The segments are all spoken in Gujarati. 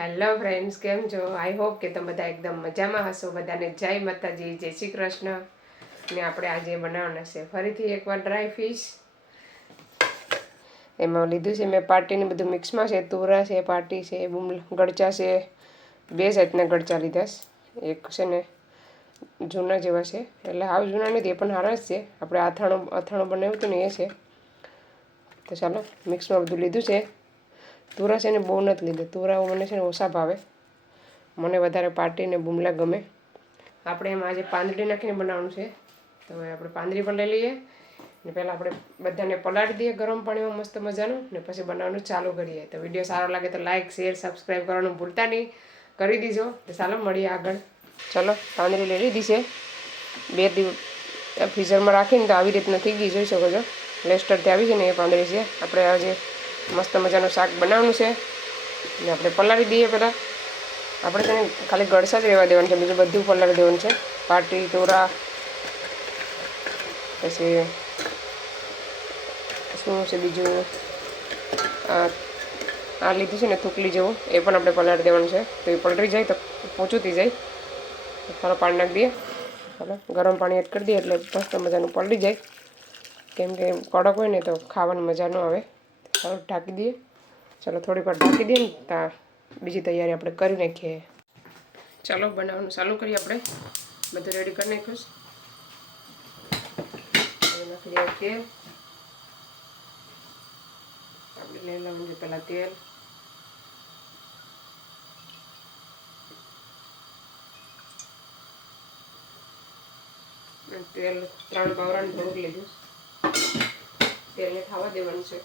હેલો ફ્રેન્ડ્સ, કેમ છો? આઈ હોપ કે તમે બધા એકદમ મજામાં હશો. બધાને જય માતાજી, જય શ્રી કૃષ્ણ. ને આપણે આજે બનાવવાના છે ફરીથી એકવાર ડ્રાય ફિશ. એમાં લીધું છે મેં પાર્ટીને બધું મિક્સમાં છે. તુરા છે, પાર્ટી છે, ગળચા છે. બે જાતના ગળચા લીધા છે. એક છે ને જૂના જેવા છે, એટલે હાવ જૂના નથી, એ પણ સારા જ છે. આપણે અથાણું બનાવ્યું હતું ને એ છે. તો ચાલો મિક્સમાં બધું લીધું છે. તુરા છે ને બહુ નથી લીધું. તુરાઓ મને છે ને ઓછા ભાવે. મને વધારે પાર્ટીને બુમલા ગમે. આપણે એમાં આજે પાંદડી નાખીને બનાવવાનું છે. તો હવે આપણે પાંદડી પણ લઈ લઈએ ને પહેલાં આપણે બધાને પલાળી દઈએ ગરમ પાણીમાં મસ્ત મજાનું, ને પછી બનાવવાનું ચાલુ કરીએ. તો વિડીયો સારો લાગે તો લાઇક, શેર, સબસ્ક્રાઈબ કરવાનું ભૂલતા નહીં, કરી દીજો. તો ચાલો મળીએ આગળ. ચલો, પાંદડી લઈ લીધી છે. 2 દિવસ ફ્રીઝરમાં રાખીને તો આવી રીતના થઈ ગઈ, જોઈ શકો છો. લેસ્ટરથી આવી છે ને એ પાંદડી છે. આપણે આજે મસ્ત મજાનું શાક બનાવવાનું છે ને આપણે પલાળી દઈએ. પહેલાં આપણે તેને ખાલી ગળસા જ રહેવા દેવાનું છે, બીજું બધું પલાળી દેવાનું છે. પાટી, તોરા, પછી શું છે બીજું, આ લીધું છે ને થૂકલી જેવું, એ પણ આપણે પલાળી દેવાનું છે. તો એ પલળી જાય તો પોચું થઈ જાય. થોડું પાણી નાખી દઈએ. ચાલો, ગરમ પાણી એડ કરી દઈએ એટલે મસ્ત મજાનું પલળી જાય. કેમ કે કડક હોય ને તો ખાવાની મજા ન આવે. ચાલો ઢાંકી દઈએ. ચાલો થોડીક વાર ઢાંકી દઈએ ને ત્યાં બીજી તૈયારી આપણે કરી નાખીએ. ચાલો બનાવવાનું ચાલુ કરીએ. આપણે બધું રેડી કરી નાખ્યું છે. નાખી દઈએ તેલ. આપણે લઈ લેવાનું છે પહેલાં તેલ. તેલ 3 પાવરાનું થોડુંક લીધું. તેલને ખાવા દેવાનું છે.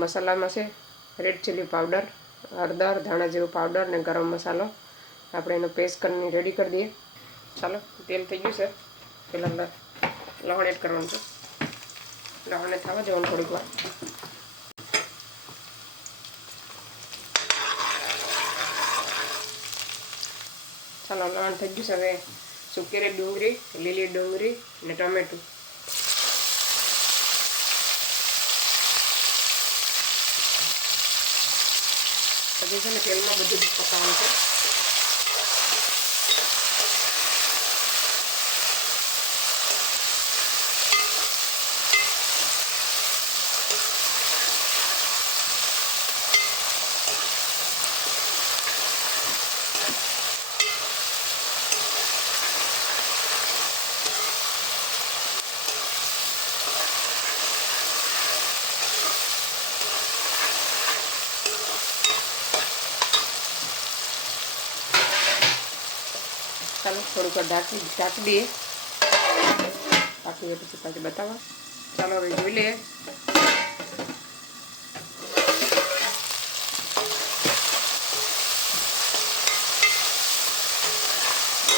મસાલામાં છે રેડ ચીલી પાવડર, હળદર, ધાણા જેવું પાવડર ને ગરમ મસાલો. આપણે એનો પેસ્ટ કરીને રેડી કરી દઈએ. ચાલો, તેલ થઈ ગયું છે. પહેલાં લવણ એડ કરવાનું છે. લવણને થવા દેવાનું થોડીક વાર. ચાલો, લવણ થઈ ગયું છે. હવે સૂકેલી ડુંગળી, લીલી ડુંગળી ને ટમેટું. પછી છે ને તેલમાં બધું પકાવવાનું છે. ચાલો થોડુંક ઢાંકી દઈએ. બાકી પછી પાછી બતાવવા. ચાલો હવે જોઈ લઈએ.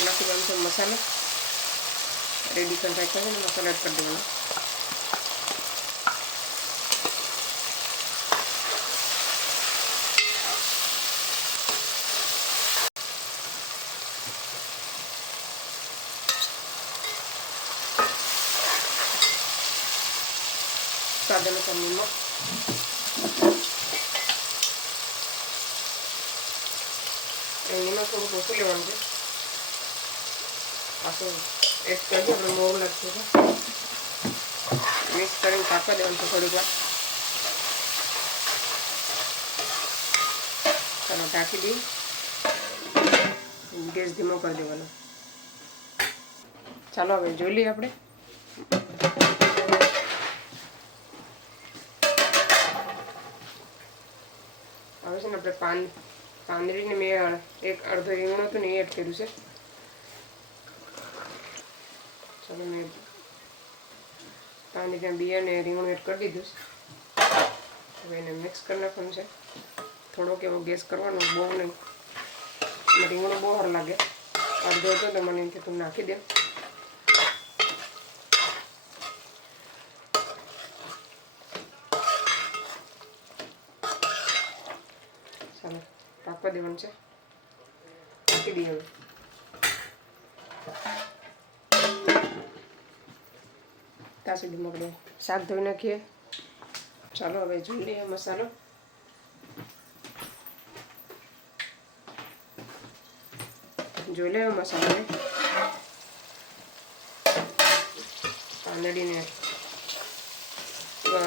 નાખી દેવાનું છે મસાલો. રેડી કરી રાખ્યા છે ને મસાલો એડ કરી દેવાનો. સ્વાદ અનુસાર નિમક. નિમક થોડુંક ઓછું લેવાનું છે. આખું એડ કરી દે, આપણે મોરું લાગશે તો મિક્સ કરીને પાકવા દેવાનું છે થોડીક વાર. ચાલો ઢાંકી દઈએ. ગેસ ધીમો કરી દેવાનો. ચાલો હવે જોઈ લઈએ આપણે. હવે છે ને આપણે પાંદડીને મેં એક અડધો રીંગણું હતું ને એ એડ કર્યું છે. ચાલો, મેં પાંદડીના બિયાને રીંગણું એડ કરી દીધું છે. હવે એને મિક્સ કરી નાખવાનું છે. થોડોક એવો ગેસ કરવાનો, બહુ નહીં. રીંગણું બહુ સારું લાગે. અડધો હતો તો મને એમ કે તું નાખી દે. ચાલો પાકવા દેવાનું છે. નાખી દઈએ. હવે ત્યાં સુધીમાં આપણે શાક ધોઈ નાખીએ. ચાલો હવે જોઈ લઈએ મસાલો. જોઈ લેવા મસાલાને પાંદડીને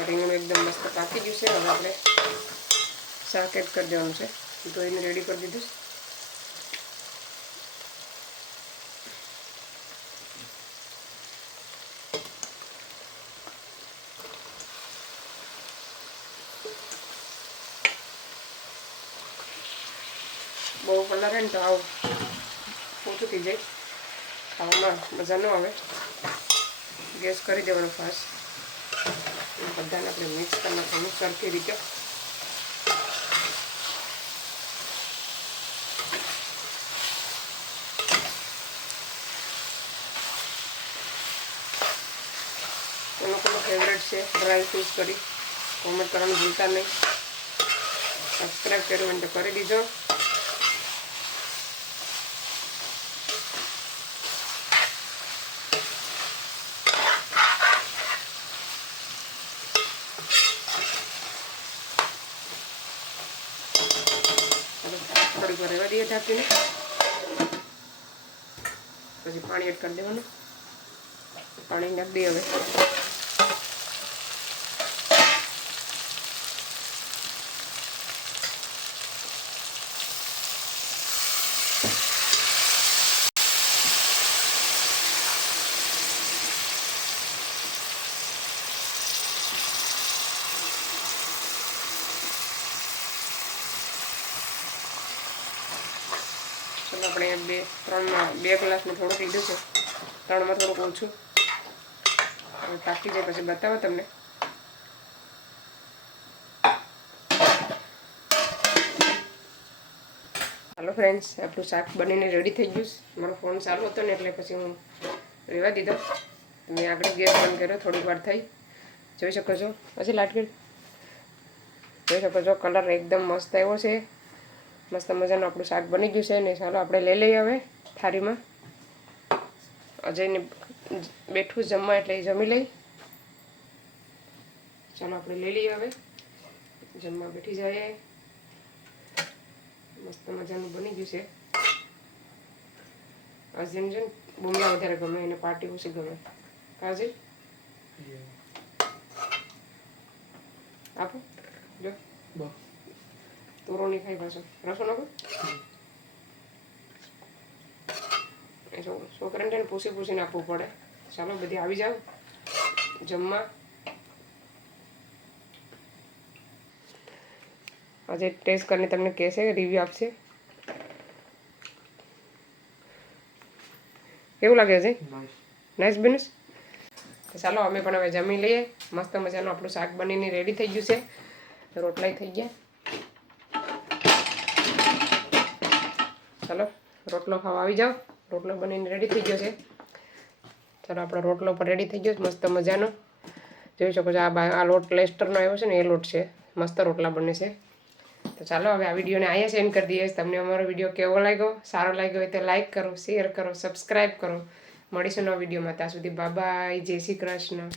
રીંગણું એકદમ મસ્ત પાકી ગયું છે. હવે આપણે શાક એડ કરી દેવાનું છે. ધોઈને રેડી કરી દીધું. બહુ કલર હે ને તો આવું ઓછું થઈ જાય, ખાવામાં મજા ન આવે. ગેસ કરી દેવાનો ફાસ્ટ. બધાને આપણે મિક્સ કરી નાખવાનું સરખી રીતે. કોનો ફેવરેટ છે ડ્રાય ફ્રૂટ કરી કોમેન્ટ કરવાનું ભૂલતા નહીં. સબસ્ક્રાઈબ કર્યું હોય તો કરી દીજો. થોડીક વાર રહેવા દઈએ ઢાંકીને. પછી પાણી એડ કરી દેવાનું. પાણી નાખી દઈએ હવે. ચલો આપણે 2 ગ્લાસમાં થોડુંક લીધું છે, 3માં થોડુંક ઓછું. હવે પાકી જાય પછી બતાવો તમને. હાલો ફ્રેન્ડ્સ, આપણું શાક બનીને રેડી થઈ ગયું. મારો ફોન ચાલુ હતો ને એટલે પછી હું રહેવા દીધો. મેં આગળ ગેસ બંધ કર્યો. થોડીક વાર થઈ. જોઈ શકો છો. પછી લાઈટ કરી જોઈ શકો છો. કલર એકદમ મસ્ત આવ્યો છે. મસ્ત મજાનું આપણું શાક બની ગયું છે ને. ચાલો આપણે લઈ લઈએ હવે થાળીમાં. અજયને બેઠું જમવા એટલે જમી લઈ. ચાલો આપણે લઈ લઈએ હવે. જમવા બેઠી જાય. મસ્ત મજાનું બની ગયું છે. અજયને છે ને બુમલા વધારે ગમે, એને પાર્ટી ઓછી ગમે. કાજી આપો જો તોરો નહીં ખાઈ પાછો. રસો નાખો. છોકરાને છે ને પૂછીને આપવું પડે. ચાલો બધી આવી જાઓ જમવા. આજે ટેસ્ટ કરીને તમને કહેશે, રિવ્યૂ આપશે. કેવું લાગે છે? નાઇસ બનીશ. ચાલો અમે પણ હવે જમી લઈએ. મસ્ત મજાનું આપણું શાક બનીને રેડી થઈ ગયું છે. રોટલા થઈ ગયા. ચાલો રોટલો ખાવા આવી જાઓ. રોટલો બનીને રેડી થઈ ગયો છે. ચાલો આપણો રોટલો પણ રેડી થઈ ગયો મસ્ત મજાનો. જોઈ શકો છો. આ લોટ લેસ્ટરનો આવ્યો છે ને, એ લોટ છે. મસ્ત રોટલા બને છે. તો ચાલો હવે આ વિડીયોને અહીંયા સેન્ડ કરી દઈએ. તમને અમારો વિડીયો કેવો લાગ્યો, સારો લાગ્યો હોય તો લાઈક કરો, શેર કરો, સબસ્ક્રાઈબ કરો. મળીશું નવા વિડીયોમાં. ત્યાં સુધી બાય બાય. જય શ્રી કૃષ્ણ.